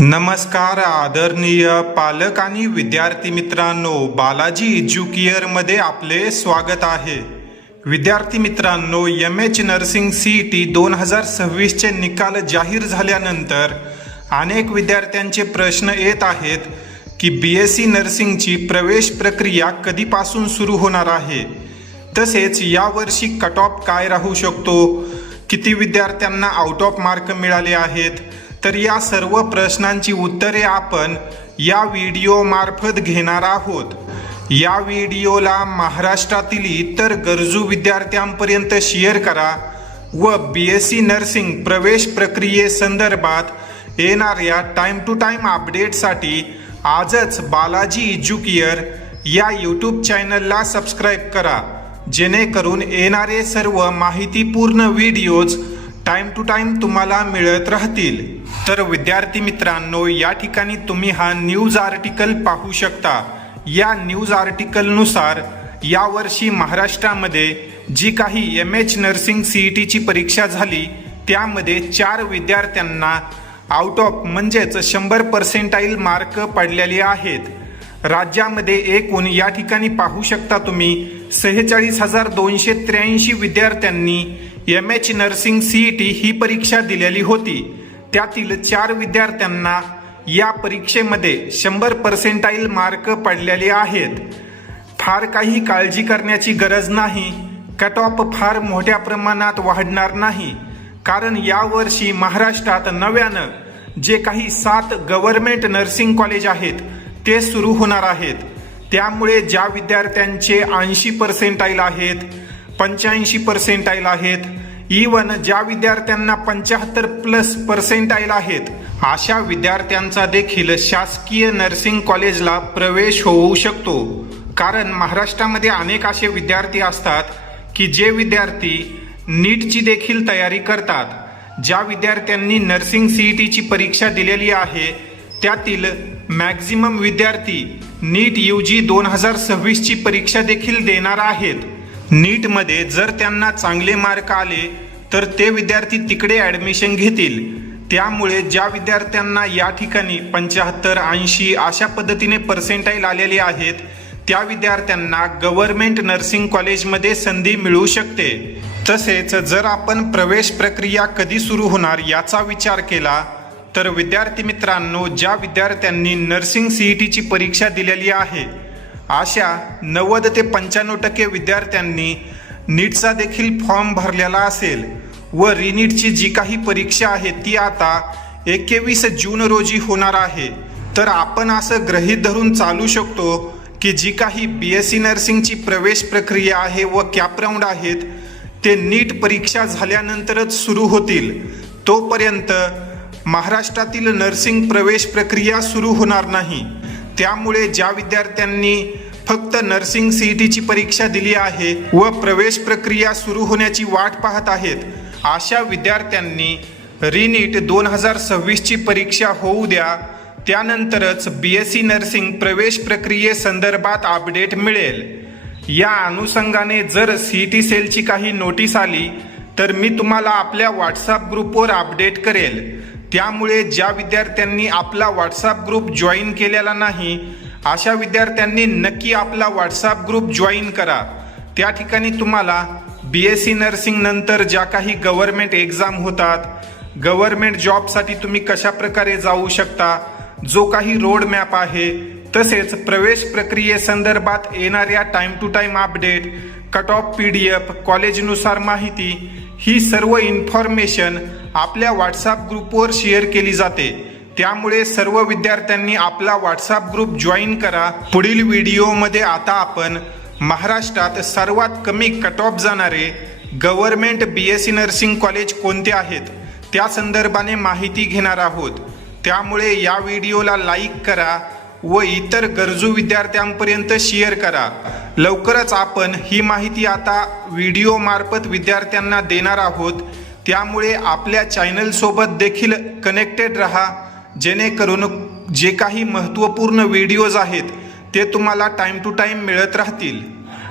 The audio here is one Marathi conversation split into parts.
नमस्कार आदरणीय पालक आणि विद्यार्थी मित्रांनो, बालाजी एज्युकेअरमध्ये आपले स्वागत आहे। विद्यार्थी मित्रांनो, एमएच नर्सिंग सीईटी 2026चे निकाल जाहीर झाल्यानंतर अनेक विद्यार्थ्यांचे प्रश्न येत आहेत की बीएससी नर्सिंगची प्रवेश प्रक्रिया कधीपासून सुरू होणार आहे, तसेच यावर्षी कट ऑफ काय राहू शकतो, किती विद्यार्थ्यांना आउट ऑफ मार्क मिळाले आहेत। तर या सर्व प्रश्नांची उत्तरे आपण या व्हिडिओ मार्फत घेणार आहोत। या व्हिडिओला महाराष्ट्रातील इतर गरजू विद्यार्थ्यांपर्यंत शेअर करा व बीएससी नर्सिंग प्रवेश प्रक्रियेसंदर्भात येणाऱ्या टाइम टू टाइम अपडेटसाठी आजच बालाजी एज्युकेअर या यूट्यूब चॅनलला सबस्क्राईब करा, जेणेकरून येणारे सर्व माहितीपूर्ण व्हिडिओज टाइम टू टाइम तुम्हाला मिळत राहतील। तर विद्यार्थी मित्रांनो, या ठिकाणी तुम्ही हा न्यूज आर्टिकल पाहू शकता। या न्यूज आर्टिकलनुसार यावर्षी महाराष्ट्रामध्ये जी काही एमएच नर्सिंग सीईटीची परीक्षा झाली त्यामध्ये 4 विद्यार्थ्यांना आउट ऑफ म्हणजेच 100% मार्क पडलेले आहेत। राज्यामध्ये एकूण या ठिकाणी पाहू शकता तुम्ही 46,283 विद्यार्थ्यांनी एमएच नर्सिंग सीईटी ही परीक्षा दिलेली होती। त्यातील 4 विद्यार्थ्यांना या परीक्षेमध्ये 100% मार्क पडलेले आहेत। फार काही काळजी करण्याची गरज नाही, कट ऑफ फार मोठ्या प्रमाणात वाढणार नाही, कारण यावर्षी महाराष्ट्रात नव्यानं जे काही 7 गव्हर्नमेंट नर्सिंग कॉलेज आहेत ते सुरू होणार आहेत। त्यामुळे ज्या विद्यार्थ्यांचे 80% आहेत, 85% आहेत, इवन ज्या विद्यार्थ्यांना 75+ आहेत, अशा विद्यार्थ्यांचा देखील शासकीय नर्सिंग कॉलेजला प्रवेश होऊ शकतो। कारण महाराष्ट्रामध्ये अनेक असे विद्यार्थी असतात की जे विद्यार्थी नीटची देखील तयारी करतात। ज्या विद्यार्थ्यांनी नर्सिंग सीईटीची परीक्षा दिलेली आहे त्यातील मॅक्झिमम विद्यार्थी नीट यूजी 2026ची परीक्षा देखील देणार आहेत। नीटमध्ये जर त्यांना चांगले मार्क आले तर ते विद्यार्थी तिकडे ॲडमिशन घेतील। त्यामुळे ज्या विद्यार्थ्यांना या ठिकाणी 75, 80 अशा पद्धतीने पर्सेंटाईल आलेले आहेत त्या विद्यार्थ्यांना गव्हर्नमेंट नर्सिंग कॉलेजमध्ये संधी मिळू शकते। तसेच जर आपण प्रवेश प्रक्रिया कधी सुरू होणार याचा विचार केला तर विद्यार्थी मित्रांनो, ज्या विद्यार्थ्यांनी नर्सिंग सीईटीची परीक्षा दिलेली आहे अशा 90 ते 95% विद्यार्थ्यांनी नीटचा देखील फॉर्म भरलेला असेल व रिनीटची जी काही परीक्षा आहे ती आता 21 जून रोजी होणार आहे। तर आपण असं गृहीत धरून चालू शकतो की जी काही बीएससी नर्सिंगची प्रवेश प्रक्रिया आहे व कॅप राऊंड आहेत ते नीट परीक्षा झाल्यानंतरच सुरू होतील। तोपर्यंत महाराष्ट्रातील नर्सिंग प्रवेश प्रक्रिया सुरू होणार नाही। त्यामुळे ज्या विद्यार्थ्यांनी फक्त नर्सिंग सीईटीची परीक्षा दिली आहे व प्रवेश प्रक्रिया सुरू होण्याची वाट पाहत आहेत अशा विद्यार्थ्यांनी रिनीट 2026ची परीक्षा होऊ द्या, त्यानंतरच बीएससी नर्सिंग प्रवेश प्रक्रियेसंदर्भात अपडेट मिळेल। या अनुषंगाने जर सीईटी सेलची काही नोटीस आली तर मी तुम्हाला आपल्या व्हॉट्सअप ग्रुपवर अपडेट करेल। त्यामुळे ज्या विद्यार्थ्यांनी आपला व्हॉट्सअप ग्रुप जॉईन केलेला नाही अशा विद्यार्थ्यांनी नक्की आपला व्हॉट्सअप ग्रुप जॉईन करा। त्या ठिकाणी तुम्हाला बीएससी नर्सिंग नंतर ज्या काही गव्हर्नमेंट एक्झाम होतात, गव्हर्नमेंट जॉबसाठी तुम्ही कशा प्रकारे जाऊ शकता, जो काही रोड मॅप आहे, तसेच प्रवेश प्रक्रियेसंदर्भात येणाऱ्या time to time update, cut off PDF, कॉलेजनुसार माहिती, ही सर्व इन्फॉर्मेशन आपल्या व्हॉट्सअप ग्रुपवर शेअर केली जाते। त्यामुळे सर्व विद्यार्थ्यांनी आपला व्हॉट्सअप ग्रुप जॉईन करा। पुढील व्हिडिओमध्ये आता आपण महाराष्ट्रात सर्वात कमी कट ऑफ जाणारे गव्हर्नमेंट बीएससी नर्सिंग कॉलेज कोणते आहेत त्या संदर्भाने माहिती घेणार आहोत। त्यामुळे या व्हिडिओला लाईक करा व इतर गरजू विद्यार्थ्यांपर्यंत शेअर करा। लवकरच आपण ही माहिती आता व्हिडिओ मार्फत विद्यार्थ्यांना देणार आहोत। त्यामुळे आपल्या चॅनल सोबत देखील कनेक्टेड रहा, जेणेकरून जे काही महत्त्वपूर्ण व्हिडिओज आहेत ते तुम्हाला टाइम टू टाइम मिळत राहतील।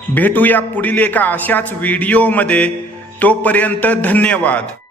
भेटूया पुढील एका अशाच व्हिडिओमध्ये, तोपर्यंत धन्यवाद।